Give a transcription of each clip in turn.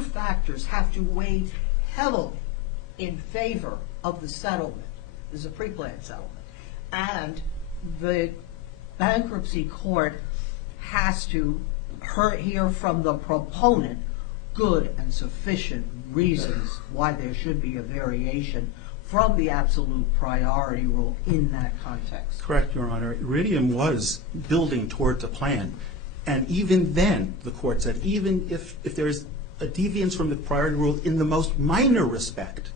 factors have to weigh heavily in favor of the settlement. This is a pre-planned settlement. And the bankruptcy court has to hear from the proponent good and sufficient reasons why there should be a variation from the absolute priority rule in that context. Correct, Your Honor. Iridium was building towards a plan. And even then, the court said, even if there's a deviance from the priority rule in the most minor respect,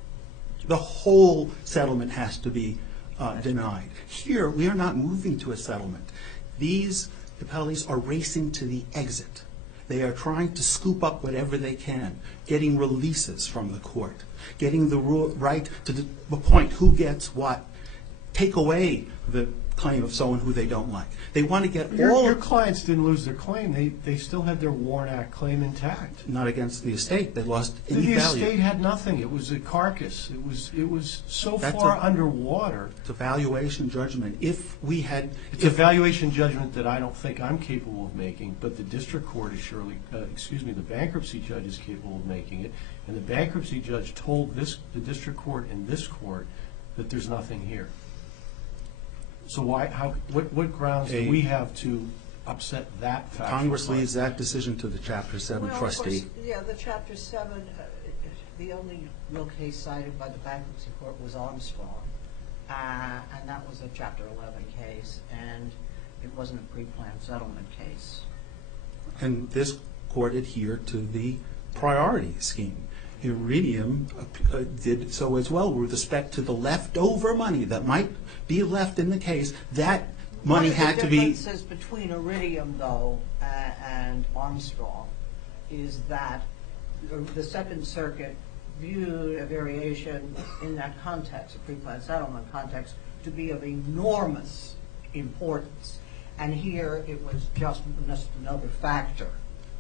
the whole settlement has to be denied. Here, we are not moving to a settlement. These appellees are racing to the exit. They are trying to scoop up whatever they can, getting releases from the court, getting the right to the point who gets what, take away the claim of someone who they don't like. They want to get all... Your clients didn't lose their claim. They still had their Warren Act claim intact. Not against the estate. They lost any value. The estate had nothing. It was a carcass. It was so far underwater. It's a valuation judgment. If we had... It's a valuation judgment that I don't think I'm capable of making, but the district court is surely... the bankruptcy judge is capable of making it. And the bankruptcy judge told the district court and this court that there's nothing here. So what grounds do we have to upset that fact? Congress leaves that decision to the Chapter 7 trustee. Of course, yeah, the Chapter 7, the only real case cited by the bankruptcy court was Armstrong. And that was a Chapter 11 case, and it wasn't a pre-planned settlement case. And this court adhered to the priority scheme. Iridium did so as well with respect to the leftover money that might be left in the case. That money had to be... One of the differences between Iridium, though, and Armstrong is that the Second Circuit viewed a variation in that context, a pre-planned settlement context, to be of enormous importance. And here it was just another factor.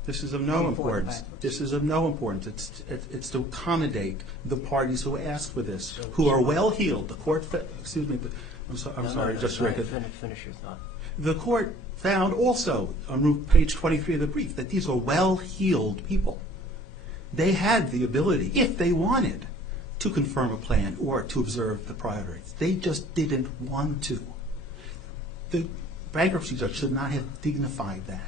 This is of no importance. This is of no importance. It's to accommodate the parties who ask for this, who are well-heeled. The court, excuse me, I'm sorry, just finish your thought. The court found also on page 23 of the brief that these are well-heeled people. They had the ability, if they wanted, to confirm a plan or to observe the priorities. They just didn't want to. The bankruptcy judge should not have dignified that.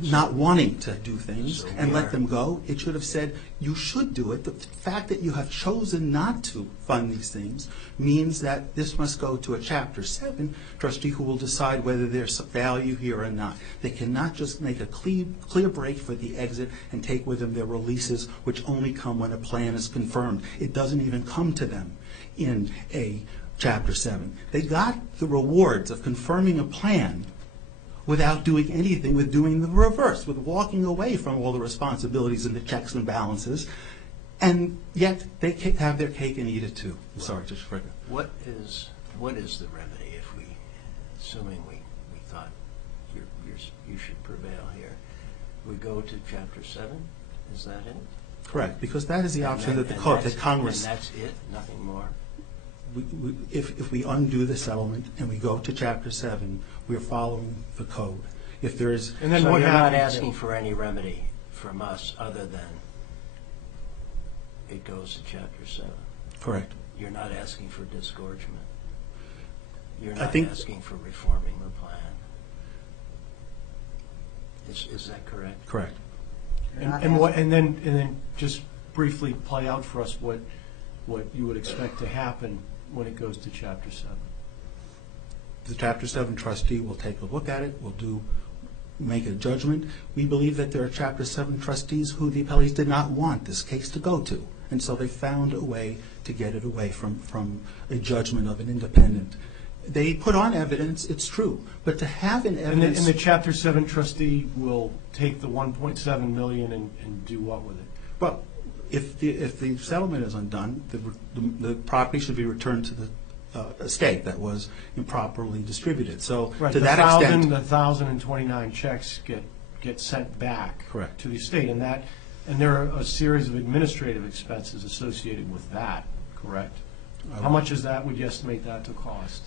Not wanting to do things and let them go. It should have said, you should do it. The fact that you have chosen not to fund these things means that this must go to a Chapter 7 trustee who will decide whether there's value here or not. They cannot just make a clear break for the exit and take with them their releases, which only come when a plan is confirmed. It doesn't even come to them in a Chapter 7. They got the rewards of confirming a plan without doing anything, with doing the reverse, with walking away from all the responsibilities and the checks and balances, and yet they have their cake and eat it too. I'm sorry, Judge Fricker. What is the remedy if we, assuming we thought you should prevail here, we go to Chapter 7? Is that it? Correct, because that is the option that Congress... And that's it? Nothing more? If we undo the settlement and we go to Chapter 7, we are following the code. If there is... And then so you're not asking for any remedy from us other than it goes to Chapter 7? Correct. You're not asking for disgorgement? You're not asking for reforming the plan? Is that correct? Correct. And then just briefly play out for us what you would expect to happen when it goes to Chapter 7. The Chapter 7 trustee will take a look at it, will make a judgment. We believe that there are Chapter 7 trustees who the appellees did not want this case to go to, and so they found a way to get it away from a judgment of an independent. They put on evidence, it's true, but to have an evidence... And the Chapter 7 trustee will take the $1.7 million and do what with it? Well, if the settlement is undone, the property should be returned to the estate that was improperly distributed. So right, to that extent... The 1,029 checks get sent back correct. To the estate, and there are a series of administrative expenses associated with that, correct? How much is that, would you estimate that to cost?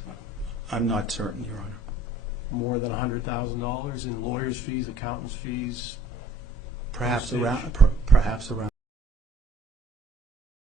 I'm not certain, Your Honor. More than $100,000 in lawyers' fees, accountants' fees? Perhaps Postage. around